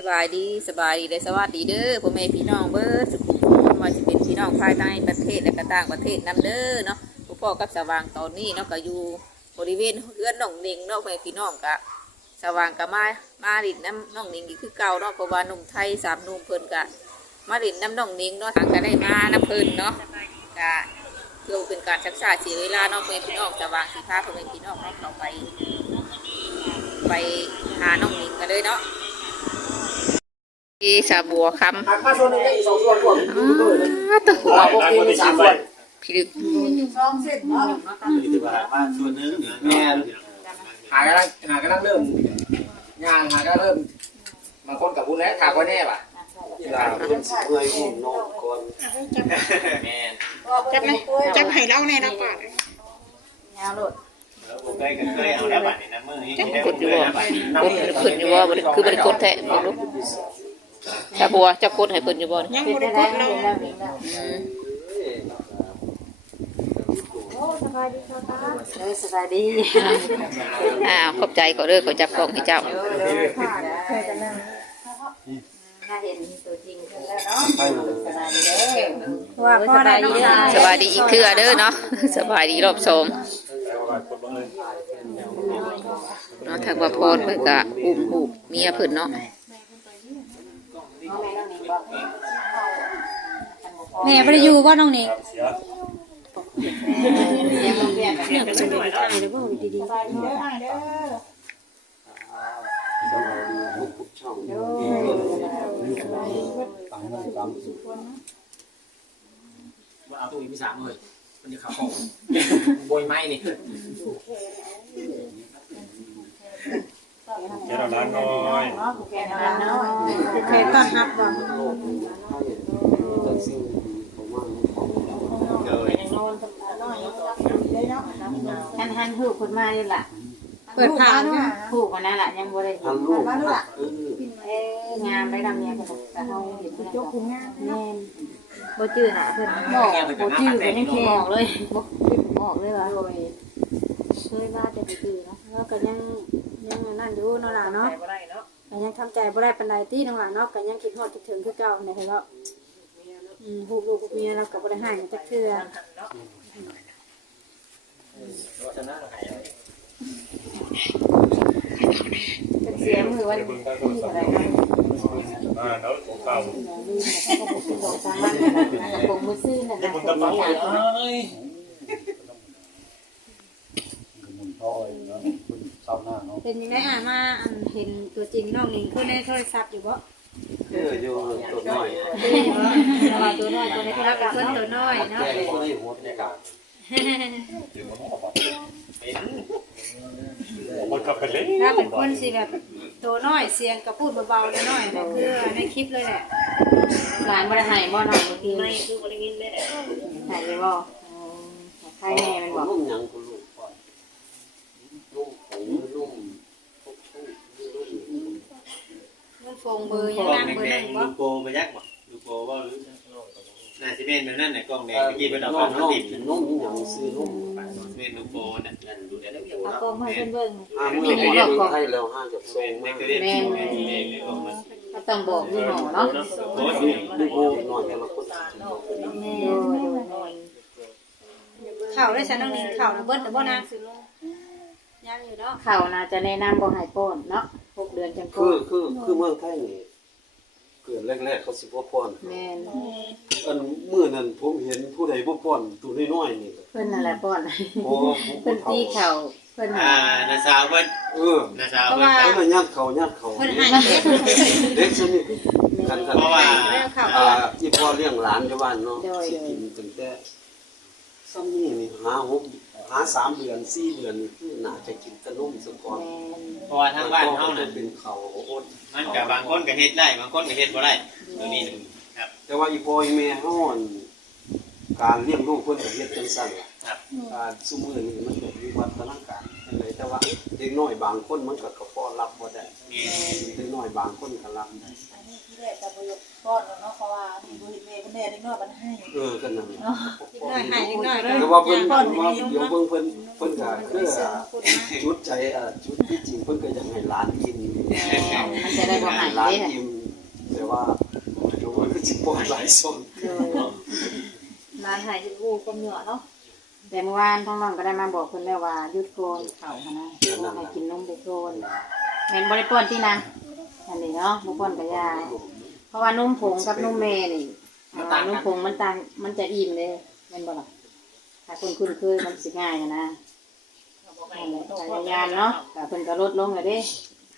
สบายดีสบายดีเลยสวัสดีเด้อพ่อแม่พี่น้องเบิร์ดสุขุมมาสิเป็นพี่น้องภายในประเทศและก็ต่างประเทศนํเด้อเนาะพ่อพ่อกับสว่างตอนนี้เนาะก็อยู่บริเวณเรือนน้องน่งเนาะพ่อแม่พี่น้องกะสว่างก็มามาดินน้ำน้องน่งอีกคือเก่าเนาะเพราะว่าหนุ่มไทยสามนุ่มเพิ่นกะมาดินน้ำน้องน่งเนาะทางก็ได้มาน้ำเพิ่นเนาะกะเพื่อเป็นการชักษาเสียเวลาเนาะพ่อแม่พี่น้องสว่างสีพาพ่อแม่พี่น้องเนาะเราไป ไปหาน้องน่งกันเลยเนาะ ที่สาบัวคำหักมาส่วนหนึงได้อีกสองส่วนรวมเป็นตัวเลยอ้าตัวหัวเราพวกนี้มีสามส่วนพี่ลึกถือว่ามาส่วนหนึงแม่นหากำลังหากำลังเริ่มงานหากำลังเริ่มบางคนกับบุญแล้วถากว่าแน่ป่ะเมื่อยหุ่มนอกก่อนแม่นจับไหมจับให้เราแน่นะป่าผมเคยเคยเอาแล้วบัตรในน้ำมือนี่กดอยู่บ่กดขึ้นอยู่บ่บ่ได้คือบริกดแท้บ่รู้ สาบัวจะกดให้เพิ่นอยู่บ่นี่ยังบริกรเราอืมสบายดีอ้าวขอบใจเขาเด้อเขาจับกล้องให้เจ้าถ้าเห็นตัวจริงแล้วเนาะไปหมดสบายดีเด้อว่าพ่อได้น้องชายสบายดีอีกเทื่อเด้อเนาะสบายดีรอบสองเนาะทางว่าพรเพิ่นก็อุ้มลูกเมียเพิ่นเนาะ แม่บ่ได้อยู่บ่น้องนี่ช่องว่าเอาตัวอีกมีสามเลยมันจะขับของโบยไม้นี่เดี๋ยวเราล้างน้อยเคยต้อนรับบ่ตัด สิ่งผมว่าของหันหันหูคนมาอยู่ล่ะเปิดผ่านหูคนนั้นล่ะยังบ่ได้ทำลูกเออเอ้งามได้ดำเนียกันแต่เฮาเห็นยกหูงามแม่นบ่จื้อน่ะเพิ่นบอกบ่จื้อเพิ่นยังแข็งอกเลยบ่ออกเลยว่าโดยเคยว่าแต่จื้อเนาะแล้วก็ยังยังนั่นอยู่เนาะล่ะเนาะก็ยังทำใจบ่ได้ปานใดติน้องล่ะเนาะก็ยังคิดฮอดคิดถึงคือเก่าเนี่ยเนาะ อืมลูกลูกเมียเราก็บ่ได้ให้จักเทื่อเป็นเสียมือวันเดี๋ยวเบิ่งตั้งโทรนะอ่าเนาะของเก่าผมมือซื่อนะนะเบิ่งตั้งโทรศัพท์เอ้ยมันพ่อยนาะเศร้าหน้าเนาเป็นยังไงอ่ามาอันเห็นตัวจริงน้องนี่คือในโทรศัพท์อยู่บ่ เอออยู่ตัวน้อยว่าตัวน้อยตัวนี้คือรักกับเพิ่นตัวน้อยเนาะแก่คนนี้หัวในกลางมันกลับไปเลยถ้าเป็นคนสิแบบตัวน้อยเสียงก็พูดเบาๆน้อยๆแต่คือในคลิปเลยแหละหลานบ่ได้ให้บ่น้องเมื่อกี้ไม่คือบ่ได้ยินแม่ให้เลยบ่ใครแม่มันบอก นุ่มยังคุณลูกก่อนนุ่มของนุ่ม มัน ฟงเบอร์ยังนั่งเบอร์หนึ่งบ่ลูกโปไปยักบ่ลูกโปว่าน่าสิเป็นแบบนั้นน่ะกล้องแดงเมื่อกี้เป็นดอกฟ้าน้ำดิบนุ่มยังซื้อนุ่มเป็นลูกโปนั่นนั่นดูแต่ลูกโปเอานะกล้องมาให้เพิ่นเบิ่งห้ามือเก็บให้แล้วห้ากับทรงไม่เคยได้กินไม่เคยได้กินของมันก็ต้องบอกยี่ห้อเนาะโอ้ดูดูโอ้หน่อยแต่ละคนแม่ข่าวได้ฉันน้องนี่ข่าวนะเบิ้ลแต่บ่นางยังอยู่เนาะ เขาน่าจะแนะนำบ่ให้ป้อนเนาะ หกเดือนจังป้คืออนคือคือเมืองไทยนี่เกิดแรกๆเขาสิบ่ป้อน แม่นอันมื้อนั้นผมเห็นผู้ใดบ่ป้อนตัวน้อยๆนี่เพิ่นนั่นแหละป้อนโอ้เพิ่นตีเข่าเพิ่นอ่านาสาวเพิ่นเออนาสาวเพราะเพิ่นว่าแล้วก็ญาติเขาญาติเขาเพิ่นให้เด็กเด็กสนิทกันกันเพราะว่าแล้วข่าวอ่าอีพ่อเลี้ยงหลานอยู่บ้านเนาะสิกินตั้งแต่ ซ้ำนี่นี่หาหกหาสามเดือนสี่เดือนนี่คือน่าจะกินแตะนุ่มซะก่อนแม่นเพราะว่าทางบ้านเฮานั่นเป็นเขาอดมันก็บางคนก็เฮ็ดได้บางคนก็เฮ็ดบ่ได้ตัวนี้ครับ แต่ว่าอีพ่ออีแม่เฮาอั่นการเลี้ยงลูกเพิ่นก็เฮ็ดจังซั่นล่ะครับ การซุมื้อนี้มันเป็นวิวัฒนาการจังไดแต่ว่าเด็กน้อยบางคนมันก็ก็พอรับบ่ได้มีเด็กน้อยบางคนก็รับได้ที่แรกจะประโยชน์ก้อนเนาะเพราะว่ามีบริเวณเพิ่นแน่เล็กน้อยมันให้เออกันนั่นแหละน้อยให้เล็กน้อยเลยแต่ว่าเพิ่นว่าเดี๋ยวเพิ่นเพิ่นเพิ่นก็คือจุดใจอะจุดที่จริงเพิ่นก็อยากให้หลานกินมันจะได้บ่หายหลานเด้อิ่มว่าโอ้ยคือสิบ่หลายส่วนร้านหายจะอู้ความเหนื่อยเนาะแต่เมื่อวานทั้งน้องก็ได้มาบอกเพิ่นแล้วว่าหยุดโกนเขาหั้นนะให้กินนมไปโกนแม่นบ่ได้ป้อนที่นะอันนี้เนาะบ่ป้อนกับยา เพราะว่านมผงกับนมแม่นี่อ่านมผงมันต่างมันจะอิ่มเลยแม่นบ่ล่ะถ้าคนคุ้นเคยมันสิง่ายอะนะนั่นแหละพยายามเนาะก็เพิ่นก็ลดลงแล้วเด้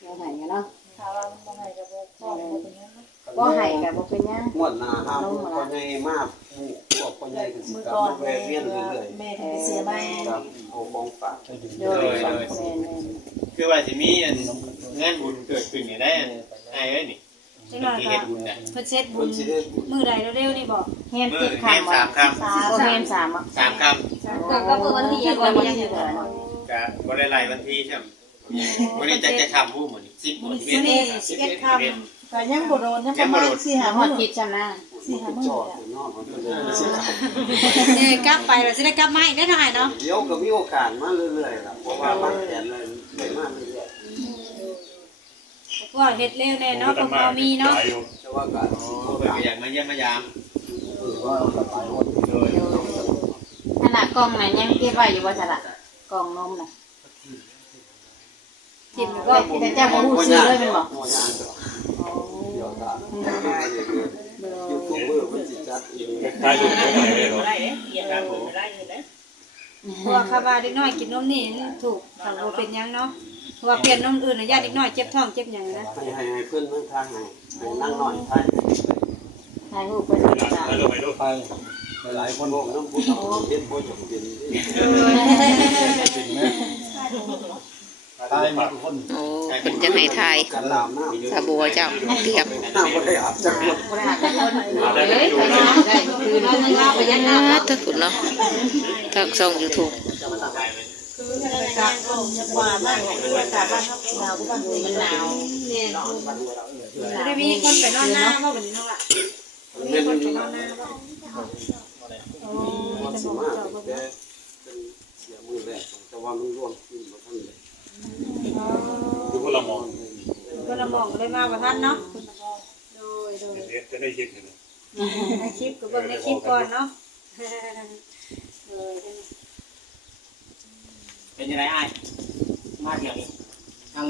บ่ให้กันเนาะถ้าว่ามันบ่ให้ก็บ่พอบ่เป็นหยังเนาะบ่ให้ก็บ่เป็นหยังงวดหน้าห้ามพ่อใหญ่มากหมู่พวกพ่อใหญ่ก็สิมื้อกลับก่อนมาแวะเวียนเรื่อยแม่ถึงเสียใบๆครับเอาของฝากให้ดูโดยแม่นคือว่าสิมีอันงานบุญเกิดขึ้นอย่างได้อันไอ้เอ้ยนี่ๆ จังมันหน่อยที่ก็เฮ็ดบุญน่ะเพิ่นเช็ดบุเพิ่ญนสิได้มื้อใดเร็วๆนี่บ่แฮมเมื่เจ็อดแม่คำบ่สามคโอ้แฮมสามอะำสามคก็ก็เมื่อวันที่ยังวันที่ยังำกะบ่ได้ไล่วันที่ใช่ไหมวันนี้จะจะทำผู้หมดสิบหมดสิบมื้อเอ็นี้ดสิบ11เอ็ดค่ำก็ยังบ่โดนยังประมาณ4หา5ฮอมื้ดอคิดจำนะ4 5มื้จออดแล้วนอนมันก็เลยสิครับเอ้กลับไปแล้วสิได้กลับมาอีกได้เท่าไหร่เนาะเดี๋ยวก็มีโอกาสมาเรื่อยๆล่ะเพราะว่าบางแผนเลยได้มาเรื่อ ยก็เฮ็ดเร็วแน่เนาะพวกเรามีเนาะๆแต่ว่าก็สิเพิ่นก็อยากมาเยี่ยมมายามว่าก็หลายคนโดยขนาดกล่องน่ะยังเก็บไว้อยู่บ่ซะล่ะกล่องนมน่ะทิมก็แต่เจ้าบ่ฮู้ชื่อเลยแม่นบ่บ่ยากดอกเดี๋ยวก็ยูทูบเบอร์เพิ่นสิจัดเองถ่ายรูปเขาใหม่เลยเหรอครับผมเพราะว่าคาว่าเด็กน้อยกินนมนี่ถูกถ้าบ่เป็นหยังเนาะเพราะ ว่าเปลี่ยนนมอื่นน่ะญาติเด็กน้อยเจ็บท้องเจ็บหยังนะให้ให้ให้เพิ่นนั่งทางให้ให้นั่งนอนทายถ่ายรูปเพิ่นจ้ะถ่ายรูปไปรูปไปหลายคนบอกน้ำพุทธเฮ็ดบ่จำเป็นถ่ายมาทุกคนโอ้เพิ่นจะให้ทายกันลามน้ำสาบัวเจ้าเทียบน้ำบ่ได้อาบจักคนบ่ได้หาแต่คนเอ้ยไปนะได้คืนนอนนึงลาไปยันอ่าน้ำถ้าฝุ่นเนาะถ้าส่ง YouTube อากาศก็ยังว่าบ้านของอากาศบ้านเฮาหนาวบ้านเมืองมันหนาวเนี่ยจะได้มีคนไปนอนหน้าบ่แบบนี้เนาะล่ะมันเป็นมันสิมาแต่เป็นเสียมือแรกแต่ว่ามันร่วงขึ้นบ่ทันเลยดูคนละมองก็ละมองเลยมาบ่ทันเนาะโดยโดยเดี๋ยวจะได้คิดเห็นในคลิปก็เบิ่งในคลิปก่อนเนาะเออ เป็นยังไงอ้ายมาเดี๋ยวนี้ทาง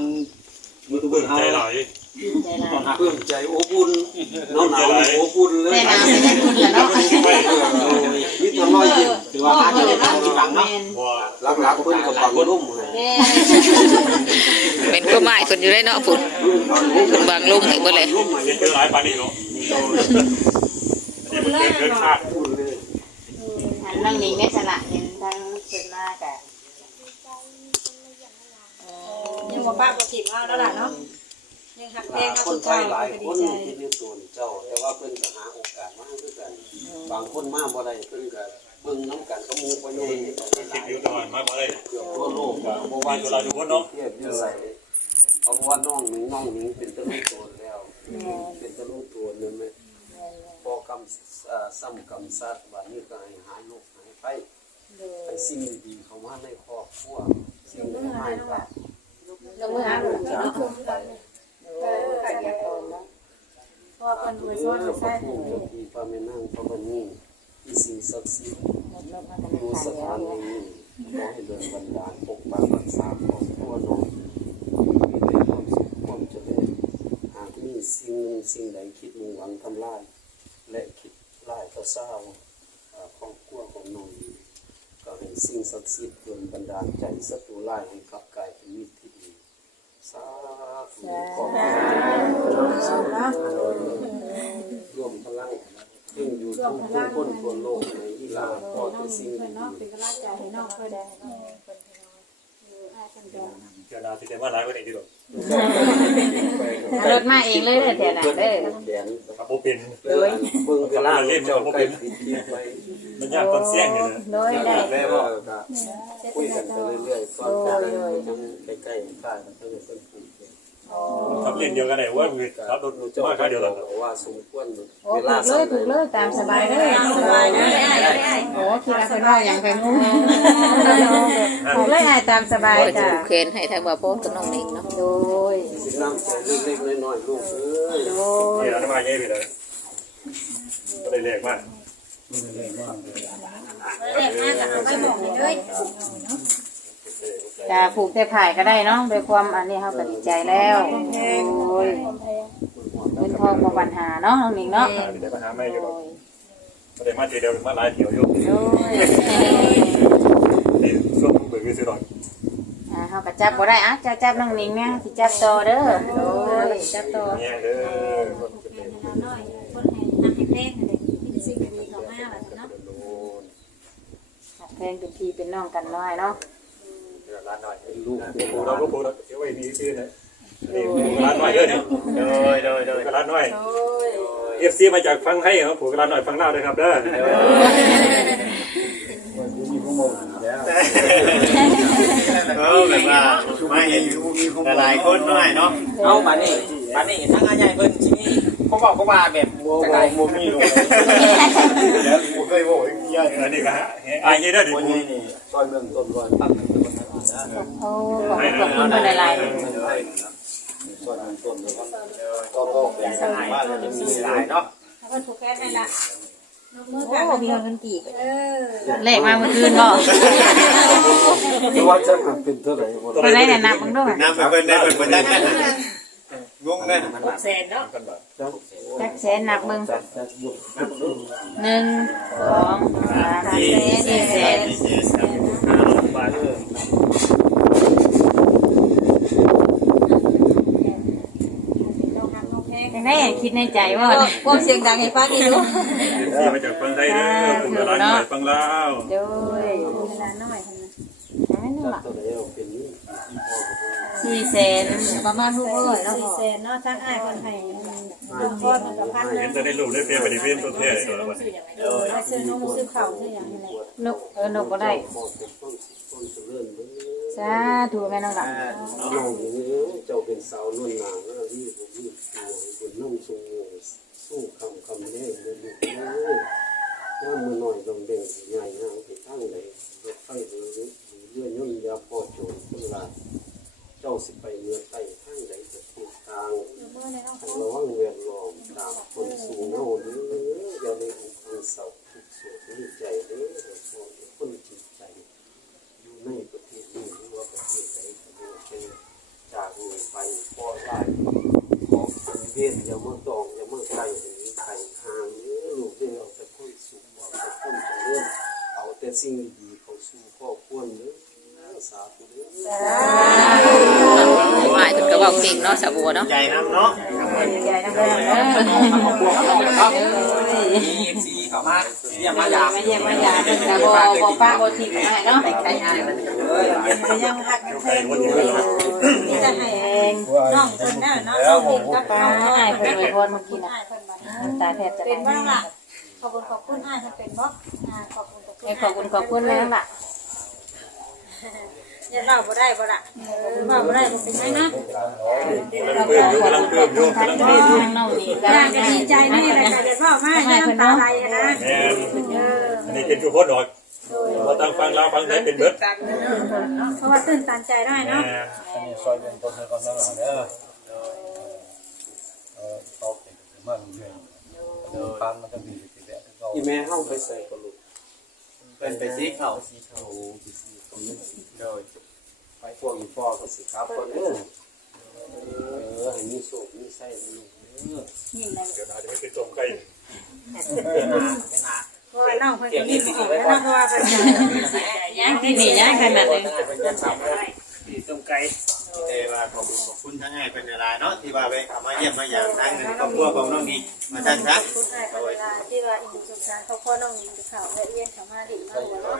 ยูทูบเบอร์เฮาใจหลายใจร้ายก่อนครับเพิ่มใจอบอุ่นหนาวหนาวอบอุ่นเลยแต่น้ำไม่ได้คุณแล้วเนาะมีแต่รอยยิ้มถือว่ามาที่ได้ทางที่ฝังเนาะว่าหลักๆเพิ่นก็ปังลุ่มให้แม่เป็นก็ไม้คนอยู่ได้เนาะฝุ่นฝุ่นบางลุ่มให้เบ่เลยเห็นเป็นหลายปานนี้เนาะอันนี้มันเกินเกินคาดอุ่นเลย อันนั่งนิ่งได้สละเห็นทางเพิ่นมาก็ยั งบ่ป้าบ่ถิ่มเอาแล้วล่ะเนาะยังหักแพงเอาคสุนไทท้ายหลายคนที่มีส่วเจ้า แต่ว่าเพิ่นก็หาโอกาสมาคือกัน บางคนมาบ่ได้เพิ่นก็เบิ่งน้ำกันก็มูไปโน่นคิดอยู่ตลอดมากกว่ได้เกือบทั่วโลกว่าบ่ว่าตัวเราทุกคนเนาะเทียบอยู่ใส่เพราะว่าน้องหนึ่งน้องหนึ่งเป็นตะลุตัวแล้ว เป็นตะลุตัวนึงแม่พอกำซ้ำกำซัดบัดนี้ก็ให้หายโรคหายไข้ให้สิ่งดีๆเขามาในครอบครัวสิ่งที่ให้ก็ ลงมือหาลูกจากเนเพราะว่าเพิ่นอวยพรให้ใส่ผู้ที่พระแม่นางพระบณีที่สิ่งศักดิ์สิทธิ์อยู่สถานนี้ขอให้เดินบันดาลปกปักรักษาครอบครัวน้องมีแต่ความสุขความเจริญหากมีสิ่งหนึ่งสิ่งใดคิดมุ่งหวังทำลาย และคิดร้ายต่อเศร้าอ่าครอบครัวของนนก็ให้สิ่งศักดิ์สิทธิ์ดลบันดาลใจศัตรูร้ายให้กลับกลายเป็นมิตร ที่ดีสาธุขอให้รวมพลังยิ่งอยู่ทุกทุกคนทั่วโลกในอีหลาพอที่สิ่งดีเนาะเป็นกำลังใจให้น้องเพิ่นเจ้านาสิแต่ว่าหลายกว่านี้ดีหรอกรถมาเองเลยเด้อแถวนั้นเด้อแดนครับบ่เป็นเบิ่งเบิ่งเวลาเจ้าใกล้ติดที่ไป มันยากตอนเสี่ยงอยู่นะโดยได้แม่ว่าก็คุยกันไปเรื่อยๆตอนการยังใกล้ๆข้ากันเพิ่นเพิ่นพูดขับเล่นเดียวกันได้ว่าคือขับรถเจ้ามาค่าเดียวกันบอกว่าสมควรโอ้เวถูลากเลยถูกเลยตามสบายเลยตามสบายนะโอ้คิดว่าเพิ่นว่าหยังไปงูถูกเลยอ้ายตามสบายก็จะจ้ะผูกแขนให้ทางบ่าวโพสกับน้องเมงเนาะโดยสิน้ำใจเล็กๆน้อยๆลูกเอ้ยโดย เดี๋ยวมาเงี้ยไปเลยก็เลยเรียกว่าเด็กมาก จะผูกแต่ผ่ายก็ได้เนาะโดยความอันนี้เขาก็ดีใจแล้วโอ้ยเงินทองบ่ปัญหาเนาะน้องหนิงเนาะหาได้ปัญหาไม่อยู่ก็ได้มาทีเดียวมาหลายเที่ยวอยู่โอ้ยนี่ส่วนเบิกซื้อหน่อยอ่าเขาก็จับบ่ได้อะจะจับน้องหนิงเนี่ยสิจับต่อเด้อโอ้ยจับต่อเนี่ยเด้อคนจะเป็นน้อยคนให้ทำให้แพงเด็กมีสิ่งดีเข้ามาแบบเนาะ เพลงเป็นพี่เป็นน้องกันน้อยเนาะร้านหน่อยลูกปูเราลูกปูเราเดี๋ยวไว้ดีซื้อนะนี่ร้านหน่อยเด้อเนี่ยโดยโดยโดยร้านหน่อยเอฟซีมาจากฟังให้ครับผมร้านหน่อยฟังเล่าเลยครับเด้อเออแบบว่าไม่เห็นหลายคนน้อยเนาะเอาบัดนี้บัดนี้ทั้งอาใหญ่เพิ่นสิมี เขาบอกเขาว่าแบบจังได๋โมมี่เลยแล้วผมเคยบอกยายอันนี้ก็ไอ้เงี้ยเด้อดิซอยเมืองต้นร้อยตั้งเป็นคนทำนะโอ้ขอบคุณขอบคุณเพิ่นหลายซอยเมืองต้นเลยก็ก็เป็นสหายว่าจะมีหลายเนาะเพิ่นผูกแขนให้ละมือกันมีเงินกี่เออๆเลขมาเมื่อคืนบ่ที่ว่าจะเป็นเท่าไหร่เพิ่นได้แนะนำเบิ่งด้วยน้ำเพิ่นได้เพิ่นเพิ่นได้กัน งงนั่นจักแสนนับเบิ่งจัดจัดยุบหนึ่งสองสามสี่แสนยังได้คิดในใจว่าพวกเสียงดังให้ฟังอีกดูเอฟซีมาจากฟังไทยเด้อผมร้านหน่อยฟังเล่าโดย เวลาน้อย จัดตัวไหนเอาเป็นนี่ สี่แสนประมาณทุกร้อยเนาะ4แสนเนาะทั้งอ้ายคนให้ลูกคนกับพันเห็นแต่ในรูปได้เปลี่ยนไปในเพื่อนตัวเท่เลยตัวละวันเออซื้อนมซื้อข้าวซื้อหยังนี่แหละนกเออนกก็ได้มองเป็นต้นต้นเจริญเลยสาธุแม่น้องหลับน้องนี่เจ้าเป็นสาวนุ่นนางแล้วนี่ผมนี่ตัวคนนุ่งทรงสู้คำคำเล่เลยลูกเอ้ยน้ามือหน่อยลงเด่งใหญ่ห่างไปทั้งเลยรถไฟหรือเลื่อนย่นยาพอโจรเวลา เจ้าสิไปเนื้อไต่ทั้งใดจะถูกทางระวังเวียนลอมตามคนสูงเงาเด้ออย่าเลยหุบอันเสาทุกส่วนที่ใจเด้อคนจิตใจ อยู่ในประเทศนี้หรือว่าประเทศใดก็ไม่ว่าเป็นจากนี้ไปพอได้ของสังเวียนอย่ามาตองอย่ามาไก่หรือไข่ห่างเนื้อลูกได้เอาแต่คนสุขเอาแต่คนเจริญเอาแต่สิ่งดีๆเขาสู่ครอบครัวเนื้อสาธุเด้อ หมายถึงกระเป๋าเก่งเนาะสาวบัวเนาะใจน้ำเนาะใจนะแม่เด้อมีเอฟซีเข้ามาเรียกมายามมาเยี่ยมมายามเพิ่นก็บ่บ่ป้าบ่ทิ้งให้เนาะใครๆอ่านมันก็ยังหักกันแพงนี่จะให้น้องเพิ่นได้เนาะน้องเห็นกับป้าน้องให้เพิ่นอวยพรเมื่อกี้น่ะอ้ายเพิ่นบัดน้ำตาแทบจะเป็นไหลบ้างล่ะขอบคุณขอบคุณอ้ายเพิ่นเป็นบ่อ่าขอบคุณขอบคุณให้ขอบคุณขอบคุณแม่น้องหลับ อย่าเล่าบ่ได้บ่ล่ะเออเล่าบ่ได้บ่เป็นไงนะกำลังเพิ่มอยู่กำลังเพิ่มอยู่กำลังเพิ่มอยู่ทางน้องนี่อยากจะดีใจแน่เลยค่ะเดี๋ยวเว้ามาให้น้ำตาไหลนะแม่อันนี้เป็นทุกคนหรอกเราตั้งฟังเราฟังไทยเป็นเบิร์ดเพราะว่าตื่นตันใจได้แม่เนาะอันนี้ซอยเมืองต้นเลยก่อนนะเด้อเออตอกมันเยอะปานมันก็มีสิแบบอีแม่เฮาไปใส่กระลูกเพิ่นไปซีเขาสีขาวสีสีคนนี้โดย ไปพวกอีฟอก็สิครับคนเด้อเออให้มีโชคมีไส้ลูกเด้อเดี๋ยวนาจะไม่ไป็นตรงใครเพราะว่าน้องเพิ่นก็ยิ้มออกแล้วเนาะเพราะว่าเพิ่นจะยังที่นี่ยังขนาดนี้ แต่ว่าขอบคุณขอบคุณทั้งให้เป็นเวลาเนาะที่ว่าไปมาเยี่ยมมาอย่างทางหนึ่งครอบครัวของน้องดีมาทันทักคุณอ้ายเพิ่นเวลาที่ว่าอินสุขสารเขาพ่อน้องยิงข่าวและเวียนเขามาดิมาหัวเนาะ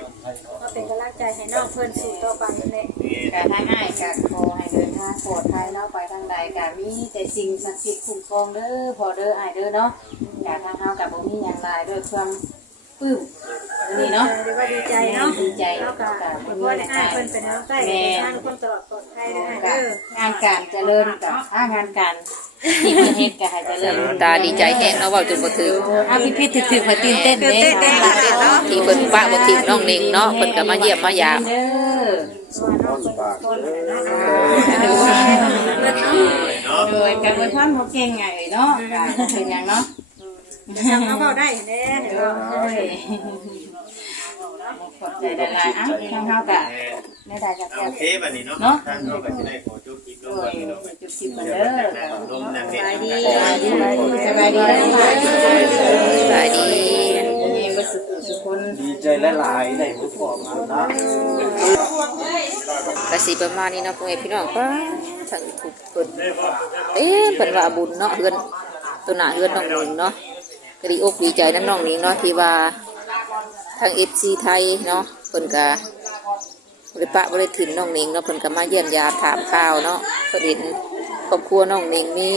มาเป็นกำลังใจให้น้องเพิ่อนสู่ต่อไปนั่นแหละกะทางง่ายกะขอให้เดินทางปลอดภัยแล้วไปทางใดกะมีแต่สิ่งศักดิ์สิทธิ์คุ้มครองเด้อพอเด้อไอเด้อเนาะกะทางเฮากับบ่มีหยังหลายด้วยความ ปลื้มนี่เนาะเดี๋ยวว่าดีใจเนาะดีใจเนาะกะก็เพิ่นเพมีราะในว่าอ้ายใจเพิ่นเป็นน้องใต้เป็นทางคนตลอดปลอดภัยนะเด้องานการเจริญกับงานการที่เพิ่นเฮ็ดก็ให้เจริญตาดีใจแห้งเนาะเว้าจนบ่ถึงอ้าวพี่ๆถึกๆมาตื่นเต้นเด้ที่เพิ่นป้าบ่ทิ้งน้องเน่งเนาะเพิ่นก็มาเยี่ยมมายามเด้อต้นปากเด้อเนาะนาะโดยกันอวยพรบ่เก่งไงเนาะก็เป็นหยังเนาะ จะทำเอาเบาได้แน่เดี๋ยวโอ้ยขอบใจได้หลายๆอะทางเฮาก็ได้ได้จักเอาแก้โอว เคบัดนี้เนาะ ทางเราก็สิได้ขอจุดอีกลโดงยไปเนาะจุดสิบกันเดี๋ยวเด้อจากนั้นลมนั่งเล่นสบายดี สบายดีได้หลายสบายดีเองบ่สุขสุขคน ดีใจหลายๆได้ผู้ฟอมานะ กสิประมาณนี้เนาะพ่อแม่พี่น้องป้าทางยูทูบเพิ่นเอ๊ะเพิ่นว่าบุญเนาะเฮือนตัวหน้าเฮือนน้องหนิงเนาะ ก็ดีอกดีใจน้ำน้องหนิงเนาะที่ว่าทางเอฟซีไทยเนาะเพิ่นก็บริปะบริถิ่นน้องหนิงเนาะเพิ่นก็มาเยี่ยมยามถามข่าวเนาะเพิ่นเห็นครอบครัวน้องหนิงมี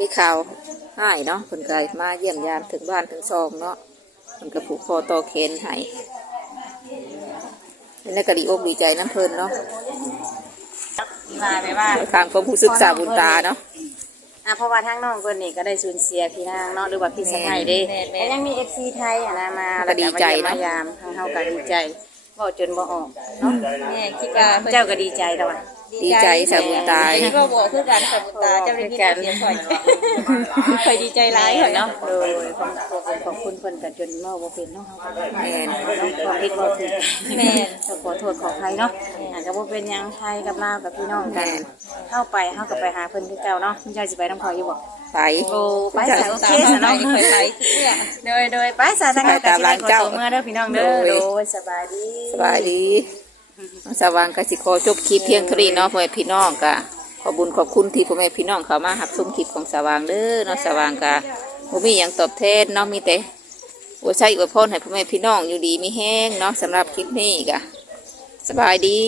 มีข่าวให้เนาะเพิ่นก็มาเยี่ยมยามถึงบ้านถึงซองเนาะเพิ่นก็ผูกคอต่อแขนให้นี่ก็ดีอกดีใจน้ำเพลินเนาะว่าไปว่าทางความรู้สึกสาวบุญตาเนาะ อะเพราะว่าทางน้องเพิ่นนี่ก็ได้สูญเสียพี่นางเนาะหรือว่าพี่สะใภ้เด้แม่แม่แต่ยังมี FC ไทยอะนะมาก็ดีใจแล้วเนาะมายามทางเฮาก็ดีใจเว้าจนบ่ออกเนาะแม่คิดว่าเพิ่นเจ้าก็ดีใจแล้วว่ะ ดีใจสาวบุญตาคิดว่าบ่คือกันสมุตาเจ้าได้ยินเสียงข่อยข่อยดีใจหลายข่อยเนาะ โดยขอบคุณขอบคุณเพิ่นก็จนเมาบ่เป็นเนาะเฮาก็แม่น ความผิดบ่ถูกแม่ก็ขอโทษขออภัยเนาะ อาจจะบ่เป็นหยังไทยกับลาวกับพี่น้องกันเข้าไปเฮาก็ไปหาเพิ่นคือเก่าเนาะคุณเจ้าสิไปนำเขาอยู่บ่ไปโอ้ไปสายโอเคสะเนาะข่อยไปเมื่อโดยโดยไปสายทางการสิได้ขอตัวเมื่อเด้อพี่น้องเด้อโดยสบายดีสบายดีสว่างกสิขอจบคลิปเพียงเท่านี้เนาะพ่อแม่พี่น้องกะขอบุญขอบคุณที่พ่อแม่พี่น้องเขามาหับชมคลิปของสว่างเด้อเนาะสว่างกะบ่มีหยังตอบแทนเนาะมีแต่อวยใช้อวยพรให้พ่อแม่พี่น้องอยู่ดีมีแห้งเนาะสำหรับคลิปนี้กะ สบายดี